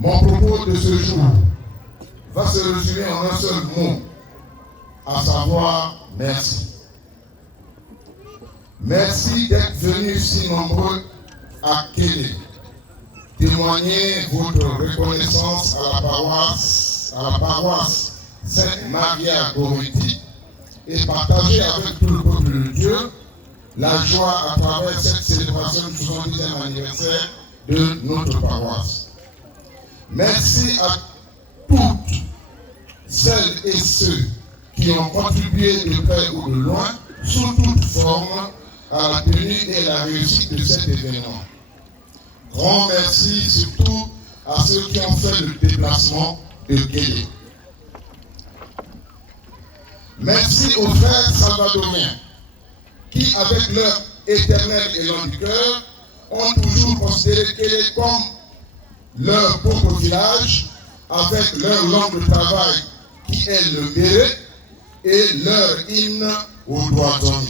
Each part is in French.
Mon propos de ce jour va se résumer en un seul mot, à savoir merci. Merci d'être venus si nombreux à Kélé, témoigner votre reconnaissance à la paroisse Sainte-Marie-à-Goretti et partager avec tout le peuple de Dieu la joie à travers cette célébration du 70e anniversaire de notre paroisse. Merci à toutes celles et ceux qui ont contribué de près ou de loin, sous toute forme, à la tenue et la réussite de cet événement. Grand merci surtout à ceux qui ont fait le déplacement de Kélé. Merci aux frères salvadoriens qui, avec leur éternel élan du cœur, ont toujours considéré Kélé comme leur propre village, avec leur langue de travail qui est le béré et leur hymne aux droits de l'homme.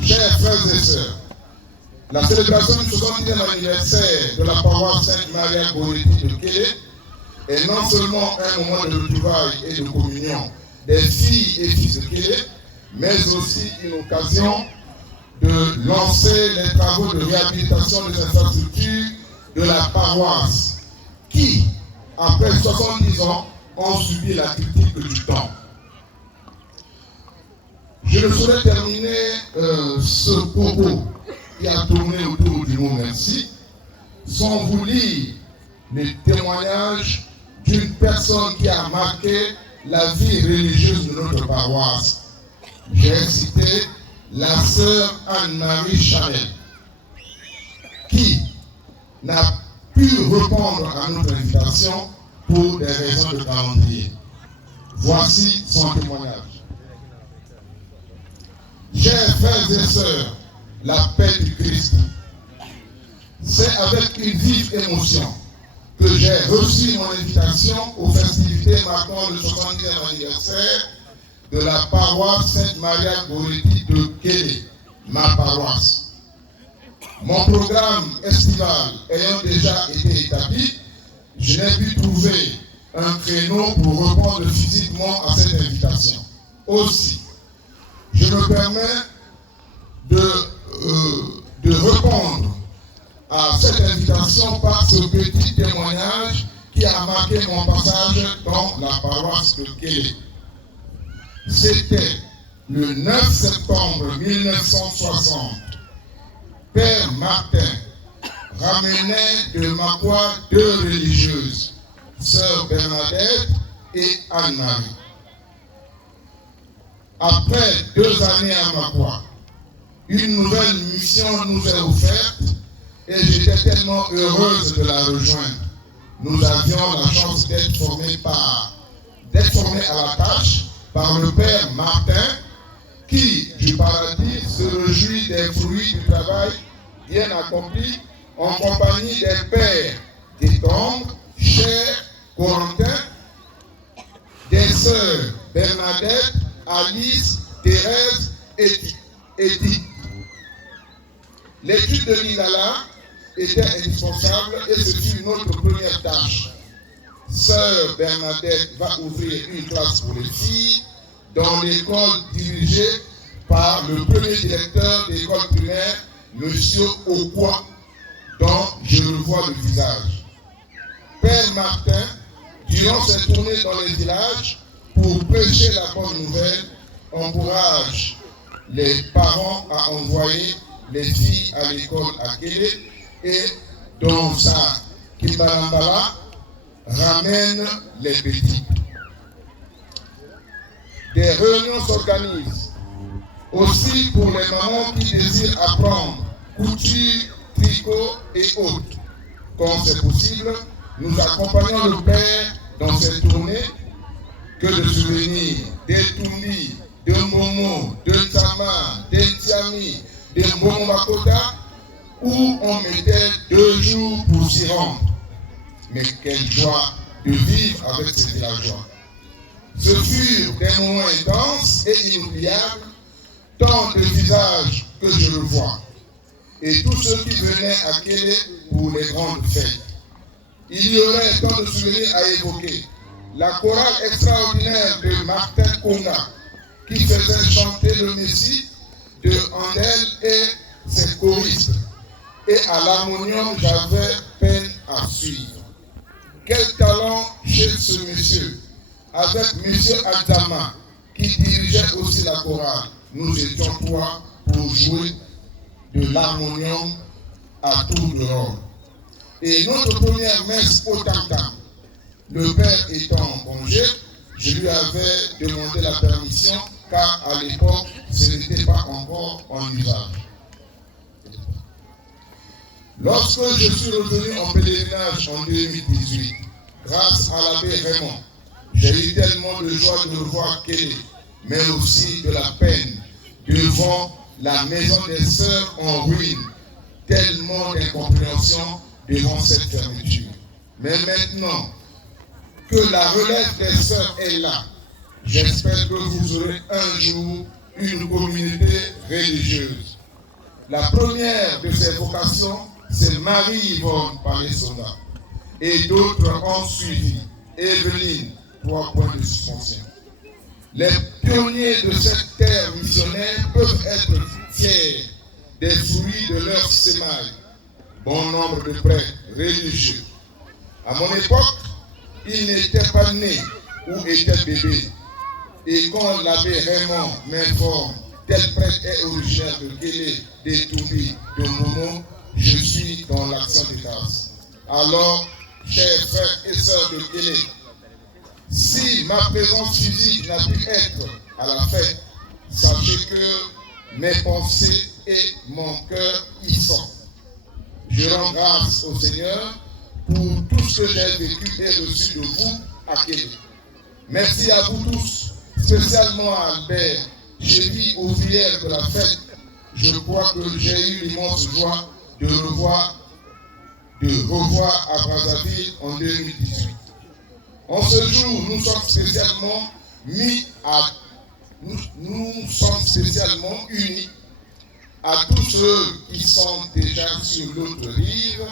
Chers frères et sœurs, la célébration du 70e anniversaire de la paroisse Sainte-Marie-à-Goretti de Kélé est non seulement un moment de retrouvailles et de communion des filles et fils de Kélé, mais aussi une occasion de lancer les travaux de réhabilitation des infrastructures de la paroisse qui, après 70 ans, ont subi la critique du temps. Je ne saurais terminer ce propos qui a tourné autour du mot merci sans vous lire les témoignages d'une personne qui a marqué la vie religieuse de notre paroisse. J'ai cité la sœur Anne-Marie Chanel, qui n'a pu répondre à notre invitation pour des raisons de calendrier. Voici son témoignage. Chers frères et sœurs, la paix du Christ, c'est avec une vive émotion que j'ai reçu mon invitation aux festivités marquant le 70e anniversaire de la paroisse Sainte-Marie-à-Goretti de Kélé, ma paroisse. Mon programme estival ayant déjà été établi, je n'ai pu trouver un créneau pour répondre physiquement à cette invitation. Aussi, je me permets de répondre à cette invitation par ce petit témoignage qui a marqué mon passage dans la paroisse de Kélé. C'était le 9 septembre 1960. Père Martin ramenait de Makwa deux religieuses, Sœur Bernadette et Anne-Marie. Après 2 années à Makwa, une nouvelle mission nous est offerte et j'étais tellement heureuse de la rejoindre. Nous avions la chance d'être formés à la tâche par le Père Martin qui, du paradis, se réjouit des fruits du travail bien accompli en compagnie des pères Détombe, Cher, Corentin, des sœurs Bernadette, Alice, Thérèse et Edith. L'étude de l'Ilala était indispensable et ce fut notre première tâche. Sœur Bernadette va ouvrir une classe pour les filles dans l'école dirigée par le premier directeur d'école primaire, M. Okwa, dont je revois le visage. Père Martin, durant ses tournées dans les villages pour prêcher la bonne nouvelle, encourage les parents à envoyer les filles à l'école à Kélé et dans sa Kimbalambala ramène les petits. Des réunions s'organisent aussi pour les mamans qui désirent apprendre couture, tricot et autres. Quand c'est possible, nous accompagnons le Père dans ces tournées que de souvenirs, des Toumbi, de Momo, de Tama, des Tiami, des Momomakota, où on mettait 2 jours pour s'y rendre. Mais quelle joie de vivre avec ces villageois. Ce furent des moments intenses et inoubliables, tant de visages que je le vois. et tous ceux qui venaient à Kélé pour les grandes fêtes. Il y aurait tant de souvenirs à évoquer. La chorale extraordinaire de Martin Konga qui faisait chanter le Messie de Handel et ses choristes. Et à l'harmonium, j'avais peine à suivre. Quel talent chez ce monsieur, avec monsieur Adama qui dirigeait aussi la chorale. Nous étions trois pour jouer de l'harmonium à tour de rôle. Et notre première messe au tam-tam, le père étant en congé, je lui avais demandé la permission car à l'époque, ce n'était pas encore en usage. Lorsque je suis revenu en pèlerinage en 2018, grâce à l'abbé Raymond, j'ai eu tellement de joie de revoir Kélé, mais aussi de la peine devant la maison des sœurs en ruine, tellement d'incompréhension devant cette fermeture. Mais maintenant que la relève des sœurs est là, j'espère que vous aurez un jour une communauté religieuse. La première de ces vocations, c'est Marie-Yvonne Palais-Soda. Et d'autres ont suivi. Evelyne, 3 points de suspension. Les pionniers de cette terre missionnaire peuvent être fiers des fruits de leur sémaille. Bon nombre de prêtres religieux. À mon époque, ils n'étaient pas nés ou étaient bébés. Et quand l'abbé Raymond m'informe, tel prêtre est originaire de Kélé, des Toumbi, de Momo, je suis dans l'action de grâce. Alors, chers frères et sœurs de Kélé, si ma présence physique n'a pu être à la fête, sachez que mes pensées et mon cœur y sont. Je rends grâce au Seigneur pour tout ce que j'ai vécu et reçu de vous à Kélé. Merci à vous tous, spécialement à Albert, chérie ouvrière de la fête. Je crois que j'ai eu l'immense joie de revoir à Brazzaville en 2018. En ce jour, nous sommes spécialement unis à tous ceux qui sont déjà sur l'autre rive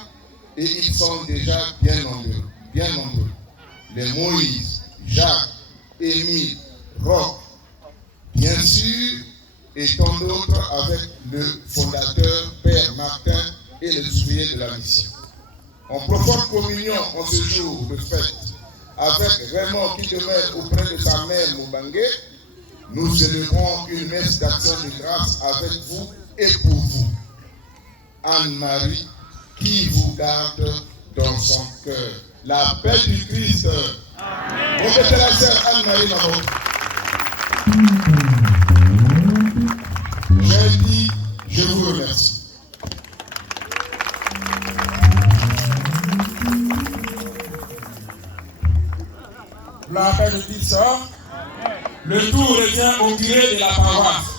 et ils sont déjà bien nombreux. Les Moïse, Jacques, Émile, Roch, bien sûr, et tant d'autres avec le fondateur, Père Martin, et les ouvriers de la mission. En profonde communion en ce jour de fête, avec Raymond qui demeure auprès de sa mère Moubangué, nous célébrons une messe d'action de grâce avec vous et pour vous. Anne-Marie, qui vous garde dans son cœur. La paix du Christ. Amen. On mettez la sœur Anne-Marie dans votre. J'ai dit, je vous remercie. La paix de Christ sort. Le tour revient au curé de la paroisse.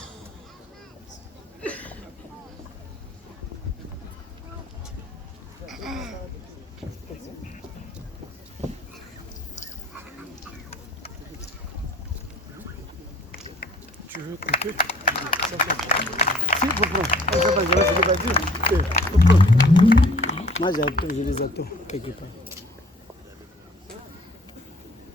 Tu veux couper? Si, pourquoi? Moi, je les attends quelque part.